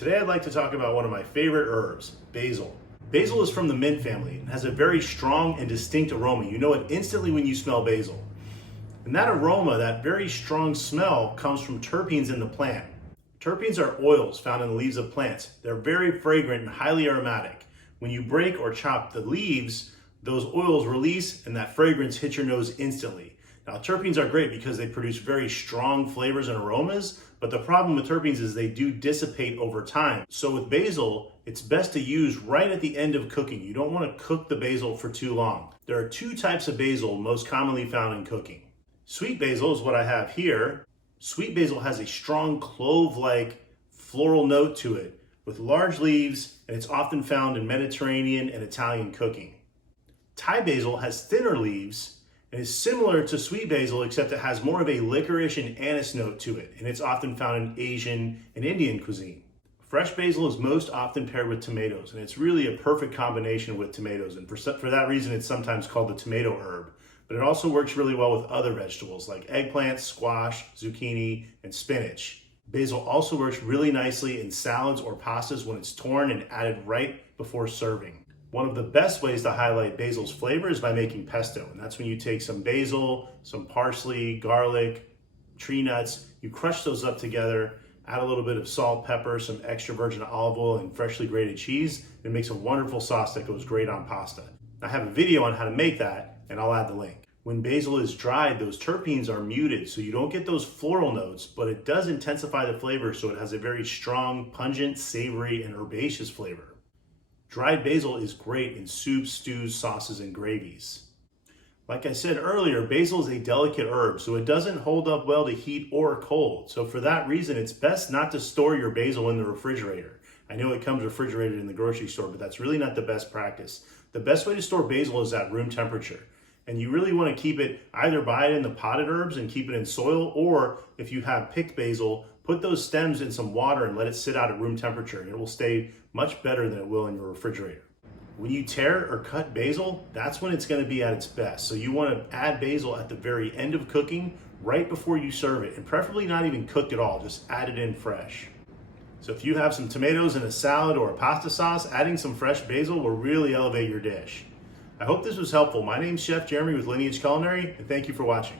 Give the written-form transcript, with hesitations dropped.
Today I'd like to talk about one of my favorite herbs, basil. Basil is from the mint family and has a very strong and distinct aroma. You know it instantly when you smell basil. And that aroma, that very strong smell, comes from terpenes in the plant. Terpenes are oils found in the leaves of plants. They're very fragrant and highly aromatic. When you break or chop the leaves, those oils release and that fragrance hits your nose instantly. Now, terpenes are great because they produce very strong flavors and aromas, but the problem with terpenes is they do dissipate over time. So with basil, it's best to use right at the end of cooking. You don't want to cook the basil for too long. There are two types of basil most commonly found in cooking. Sweet basil is what I have here. Sweet basil has a strong clove-like floral note to it with large leaves, and it's often found in Mediterranean and Italian cooking. Thai basil has thinner leaves and is similar to sweet basil, except it has more of a licorice and anise note to it, and it's often found in Asian and Indian cuisine. Fresh basil is most often paired with tomatoes, and it's really a perfect combination with tomatoes, and for that reason it's sometimes called the tomato herb. But it also works really well with other vegetables like eggplants, squash, zucchini, and spinach. Basil also works really nicely in salads or pastas when it's torn and added right before serving. One of the best ways to highlight basil's flavor is by making pesto, and that's when you take some basil, some parsley, garlic, tree nuts, you crush those up together, add a little bit of salt, pepper, some extra virgin olive oil, and freshly grated cheese. It makes a wonderful sauce that goes great on pasta. I have a video on how to make that, and I'll add the link. When basil is dried, those terpenes are muted, so you don't get those floral notes, but it does intensify the flavor, so it has a very strong, pungent, savory, and herbaceous flavor. Dried basil is great in soups, stews, sauces, and gravies. Like I said earlier, basil is a delicate herb, so it doesn't hold up well to heat or cold. So for that reason, it's best not to store your basil in the refrigerator. I know it comes refrigerated in the grocery store, but that's really not the best practice. The best way to store basil is at room temperature. And you really want to keep it, either buy it in the potted herbs and keep it in soil, or if you have picked basil, put those stems in some water and let it sit out at room temperature, and it will stay much better than it will in your refrigerator. When you tear or cut basil, that's when it's going to be at its best. So you want to add basil at the very end of cooking, right before you serve it, and preferably not even cooked at all, just add it in fresh. So if you have some tomatoes in a salad or a pasta sauce, adding some fresh basil will really elevate your dish. I hope this was helpful. My name's Chef Jeremy with Lineage Culinary, and thank you for watching.